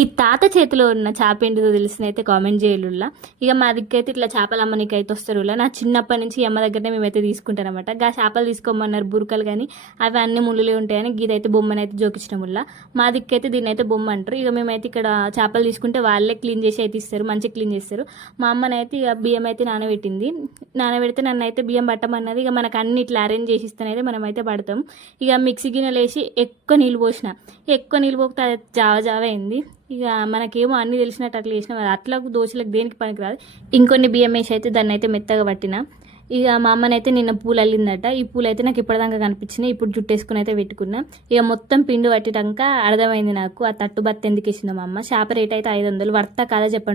ఈ తాత చేతిలో ఉన్న చేప ఏంటిదో తెలిసిన అయితే కామెంట్ చేయలుల్లా. ఇక మా దిక్కైతే ఇట్లా చేపలు అమ్మనికి అయితే వస్తారు. నా చిన్నప్పటి నుంచి ఈ అమ్మ దగ్గరనే మేమైతే తీసుకుంటాం అనమాట. గా చేపలు తీసుకోమన్నారు బురకలు, కానీ అవి అన్ని ముళ్ళులే ఉంటాయని గీదైతే బొమ్మనైతే జోకించడం వల్ల మా దిక్కైతే దీన్ని అయితే బొమ్మ అంటారు. ఇక మేమైతే ఇక్కడ చేపలు తీసుకుంటే వాళ్ళే క్లీన్ చేసి అయితే ఇస్తారు, మంచిగా క్లీన్ చేస్తారు. మా అమ్మనైతే ఇక బియ్యం అయితే నానబెట్టింది. నానబెడితే నన్ను అయితే బియ్యం పట్టమన్నది. ఇక మనకు అన్ని ఇట్లా అరేంజ్ చేసి ఇస్తేనైతే మనం అయితే పడతాం. ఇక మిక్సీ గిన్నెలు వేసి ఎక్కువ నీళ్ళు పోసిన, ఎక్కువ నీళ్ళు పోతే అది జావ జావ అయింది. ఇక మనకేమో అన్ని తెలిసినట్టు అట్లా చేసినాం, అది అట్లకు దోశలకు దేనికి పనికిరాదు. ఇంకొన్ని బియ్యం వేసి అయితే దాన్ని అయితే మెత్తగా పట్టిన. ఇక మా అమ్మనైతే నిన్న పూలు అల్లిందట. ఈ పూలు అయితే నాకు ఇప్పటిదాకా కనిపించినాయి. ఇప్పుడు జుట్టేసుకుని అయితే పెట్టుకున్నా. ఇక మొత్తం పిండి పట్టినాక అర్థమైంది నాకు ఆ తట్టు బత్త ఎందుకు వేసిందో మా అమ్మ. చేప రేట్ అయితే 500 వర్త కాదా చెప్పండి.